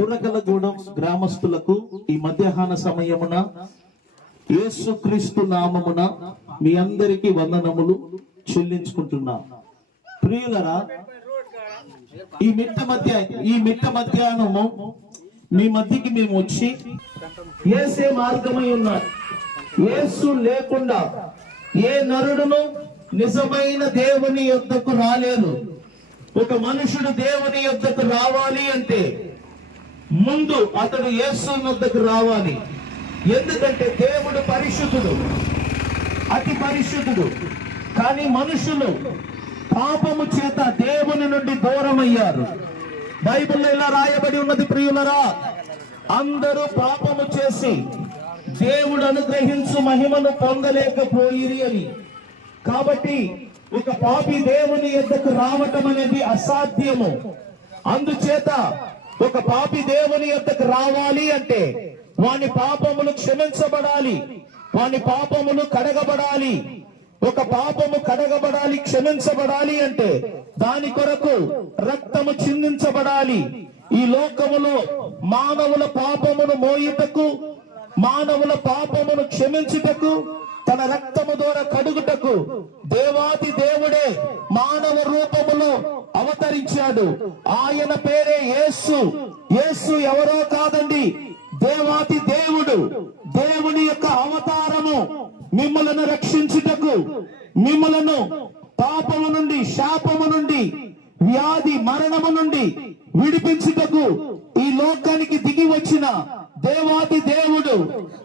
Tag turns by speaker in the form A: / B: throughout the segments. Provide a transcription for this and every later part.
A: తురకలగూడెం గ్రామస్తులకు ఈ మధ్యాహ్న సమయమున యేసుక్రీస్తు నామమున మీ అందరికీ వందనములు చెల్లించుకుంటున్నా. ప్రియులరా ఈ మిట్ట మధ్య ఈ మిట్ట మధ్యాహ్నము మీ మధ్యకి మేము వచ్చి ఏసే మార్గమై ఉన్నాడు ఏసు లేకుండా ఏ నరుడును నిజమైన దేవుని యొద్దకు రాలేదు ఒక మనుషుడు దేవుని యొద్దకు రావాలి అంటే ముందు అతడు యేసు వద్దకు రావాలి. ఎందుకంటే దేవుడు పరిశుద్ధుడు. అతి పరిశుద్ధుడు. కానీ మనుషులు పాపము చేత దేవుని నుండి దూరమయ్యారు. బైబిల్లో ఇలా రాయబడి ఉన్నది ప్రియులరా అందరూ పాపము చేసి దేవుడు అనుగ్రహించు మహిమను పొందలేకపోయిరి అని. కాబట్టి ఒక పాపి దేవుని ఎద్దకు రావటం అనేది అసాధ్యము. అందుచేత ఒక పాపి దేవుని యొద్దకు రావాలి అంటే వాని పాపములు క్షమించబడాలి. వాని పాపములు కడగబడాలి. ఒక పాపము కడగబడాలి క్షమించబడాలి అంటే దాని కొరకు రక్తము చిందించబడాలి. ఈ లోకములో మానవుల పాపమును మోయుటకు మానవుల పాపమును క్షమించుటకు తన రక్తము ద్వారా కడుగుటకు దేవాది దేవుడే మానవ రూపములో అవతరించాడు. ఆయన పేరే యేసు. యేసు ఎవరో కాదండి. దేవాతి దేవుడు. దేవుని యొక్క అవతారము మిమ్మలను రక్షించుటకు మిమ్మలను పాపము నుండి శాపము నుండి వ్యాధి మరణము నుండి విడిపించుటకు ఈ లోకానికి దిగి వచ్చిన దేవాది దేవుడు.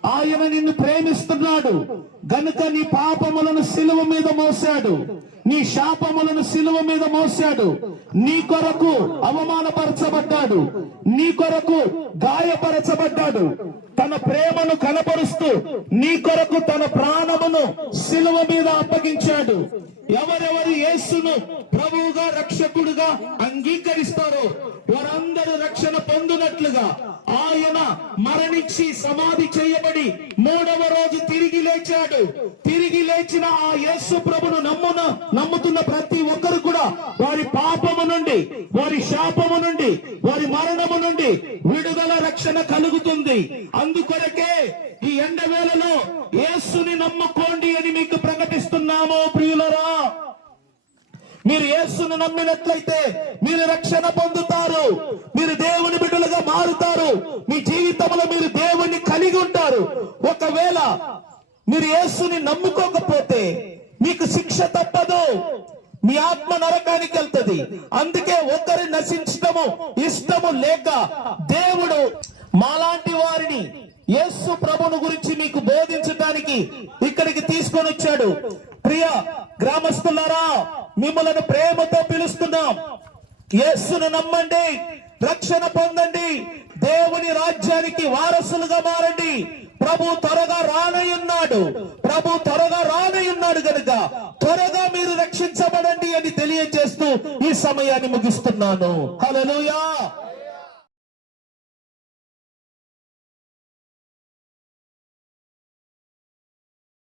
A: ఆయన నిన్ను ప్రేమిస్తున్నాడు. గనుక నీ పాపములను సిలువ మీద మోసాడు నీ శాపములను సిలువ మీద మోసాడు నీ కొరకు అవమానపరచబడ్డాడు. నీ కొరకు గాయపరచబడ్డాడు. తన ప్రేమను కనపరుస్తూ నీ కొరకు తన ప్రాణమును శిలువ మీద అప్పగించాడు. ఎవరెవరు యేసును ప్రభువుగా రక్షకుడుగా అంగీకరిస్తారో వారందరూ రక్షణ పొందినట్లుగా ఆయన మరణించి సమాధి చేయబడి మూడవ రోజు తిరిగి లేచాడు. తిరిగి లేచిన ఆ యేసు ప్రభును నమ్మున నమ్ముతున్న ప్రతి ఒక్కరు కూడా వారి పాపము నుండి వారి శాపము నుండి వారి మరణము నుండి విడుదల రక్షణ కలుగుతుంది. అందుకొరకే ఈ ఎండవేళలో యేసుని నమ్ముకోండి అని మీకు ప్రకటిస్తున్నాము ప్రియులరా. మీరు యేసును నమ్మినట్లయితే మీరు రక్షణ పొందుతారు. మీరు దేవుని బిడ్డలుగా మారుతారు. మీ జీవితంలో మీరు దేవుని కలిగి ఉంటారు. ఒకవేళ మీరు యేసుని నమ్ముకోకపోతే మీకు శిక్ష తప్పదు. మీ ఆత్మ నరకానికి వెళ్తుంది. అందుకే ఒకరి నశించి ఇష్టము ఇష్టము లేక దేవుడు మాలాంటి వారిని యేసు ప్రభును గురించి మీకు బోధించడానికి ఇక్కడికి తీసుకొని వచ్చాడు. ప్రియ గ్రామస్తులారా మిమ్మలను ప్రేమతో పిలుస్తున్నాం. యేసును నమ్మండి రక్షణ పొందండి దేవుని రాజ్యానికి వారసులుగా మారండి. ప్రభు త్వరగా రానయ్యున్నాడు ప్రభు త్వరగా రానయ్యున్నాడు కనుక త్వరగా మీరు రక్షించబడండి ఈ సమయాన్ని ముగిస్తున్నాను. హల్లెలూయా!